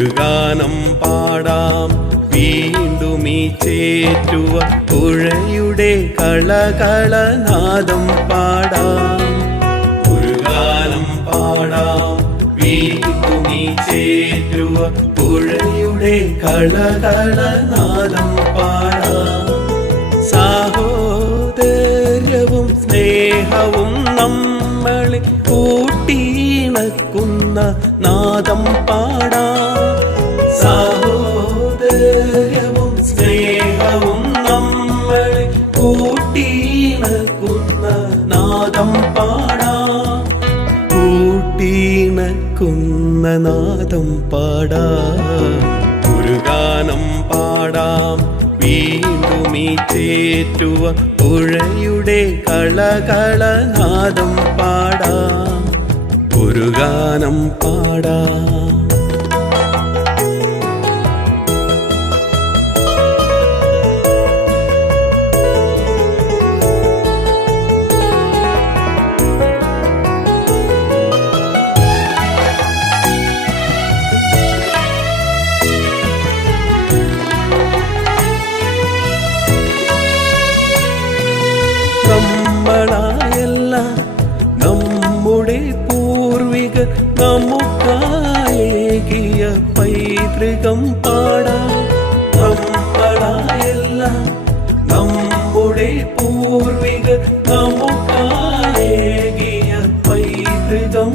ഒരു ഗാനം പാടാം വീണ്ടും ഈ ചേറ്റുവ പുഴയുടെ കളകളനാദം പാടാം. ഒരു ഗാനം പാടാം വീണ്ടും ഈ ചേറ്റുവ പുഴയുടെ കളകളനാദം പാടാം. സാഹോദര്യവും സ്നേഹവും നമ്മളെ കൂട്ടിയിണക്കുന്ന നാദം പാടാം. സാഹോദര്യവും സ്നേഹവും നമ്മളെ കൂട്ടിയിണക്കുന്ന നാദം പാടാം. കൂട്ടിയിണക്കുന്ന നാദം പാടാം. ഒരു ഗാനം പാടാം വീണ്ടും ഈ ചേറ്റുവ പുഴയുടെ കളകളനാദം പാടാം. ഒരു ഗാനം പാടാം. നമ്മളായല്ല നമ്മുടെ പൂർവികർ നമുക്കായേകിയ പൈതൃകം പാടാം. നമ്മളായല്ല നമ്മുടെ പൂർവികർ നമുക്കായേകിയ പൈതൃകം